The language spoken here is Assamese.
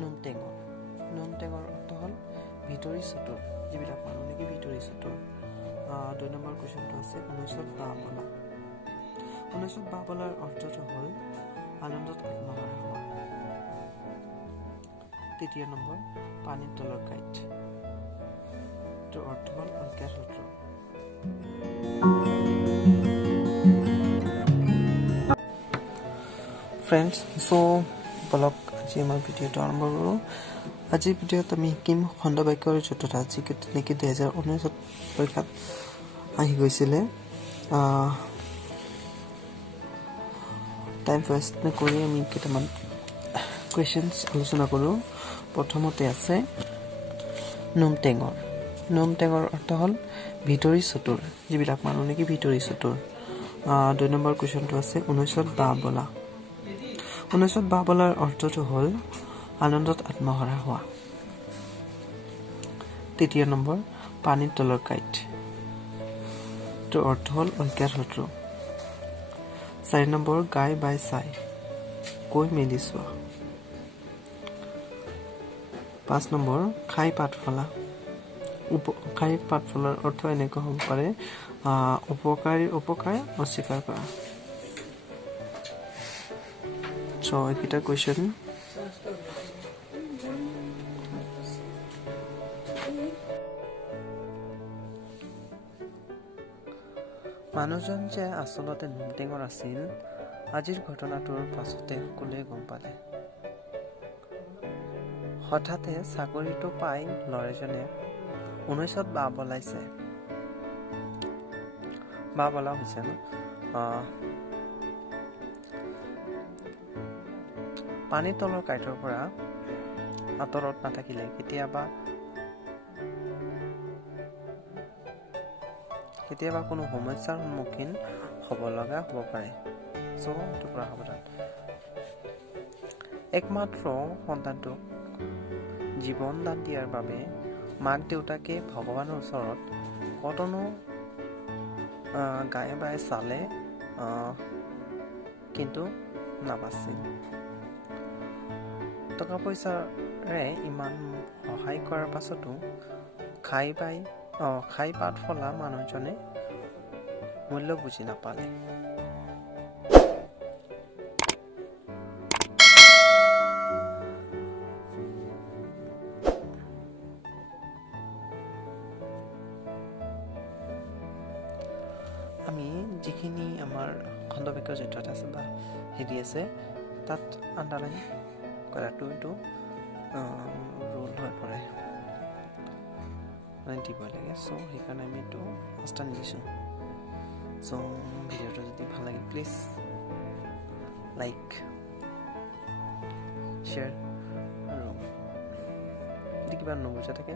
নোমটেঙৰ অৰ্থ হ'ল ভিতৰি চতুৰ, যিবিলাক মানুহ নেকি ভিতৰি চতুৰ। 2 নম্বৰ কুৱেশ্যনটো আছে 19ত বাহ বলা। 19ত বাহ বলাৰ অৰ্থটো হ'ল আনন্দত আত্মহাৰা হোৱা। 3 নম্বৰ পানীৰ তলৰ কাঁইট, তোৰ অৰ্থ হ'ল অজ্ঞাত শত্ৰু। ফ্ৰেণ্ডছ, বলক আজি আমাৰ ভিডিঅ'টো আৰম্ভ কৰোঁ। আজিৰ ভিডিঅ'ত আমি শিকিম খণ্ড বাক্যৰ জতুটা, যি নেকি 2019 পৰীক্ষাত আহি গৈছিলে। টাইম ৱেষ্ট নকৰি আমি কেইটামান কুৱেশ্যনছ আলোচনা কৰোঁ। প্ৰথমতে আছে নোমটেঙৰ অৰ্থ হ'ল ভিতৰি চতুৰ, যিবিলাক মানুহ নেকি ভিতৰি চতুৰ। 2 নম্বৰ কুৱেশ্যনটো আছে 19ত বাহ বলা। 19ত বাহ বলাৰ অৰ্থটো হ'ল আনন্দত আত্মহাৰা হোৱা। 3 নম্বৰ পানীৰ তলৰ কাঁইট, তোৰ অৰ্থ হ'ল অজ্ঞাত শত্ৰু। 4 নম্বৰ গাই বাই চাই, কৈ মেলি চোৱা। 5 নম্বৰ খাই পাত ফলা। খাই পাত ফলাৰ অৰ্থ এনেকুৱা হ'ব পাৰে উপকাৰীৰ উপকাৰ অস্বীকাৰ কৰা। এইকেইটা কুৱেশ্যন মানুহজন যে আচলতে নোমটেঙৰ আছিল, আজিৰ ঘটনাটোৰ পাছতে সকলোৱে গম পালে। হঠাতে চাকৰিটো পাই ল'ৰাজনে 19ত বাহ বলাইছে। বাহ বলা হৈছে ন, পানীৰ তলৰ কাঁইটৰ পৰা আঁতৰত নাথাকিলে কেতিয়াবা কোনো সমস্যাৰ সন্মুখীন হ'ব লগা হ'ব পাৰে। এইটোৰ পৰা সাৱধান। একমাত্ৰ সন্তানটোক জীৱন দান দিয়াৰ বাবে মাক দেউতাকে ভগৱানৰ ওচৰত কতনো গাই বাই চালে, কিন্তু নাবাচিল। টকা পইচাৰে ইমান সহায় কৰাৰ পাছতো খাই পাত ফলা মানুহজনে মূল্য বুজি নাপালে। আমি যিখিনি আমাৰ খণ্ড বাক্যৰ জতুৱাত আছে বা হেৰি আছে, তাত আণ্ডাৰলাইন কৰাটো এইটো ৰুল হৈ পৰে, দিবই লাগে। সেইকাৰণে আমি এইটো ফাৰ্ষ্ট দিছোঁ। ভিডিঅ'টো যদি ভাল লাগে প্লিজ লাইক, শ্বেয়াৰ, আৰু যদি কিবা নুবুজা থাকে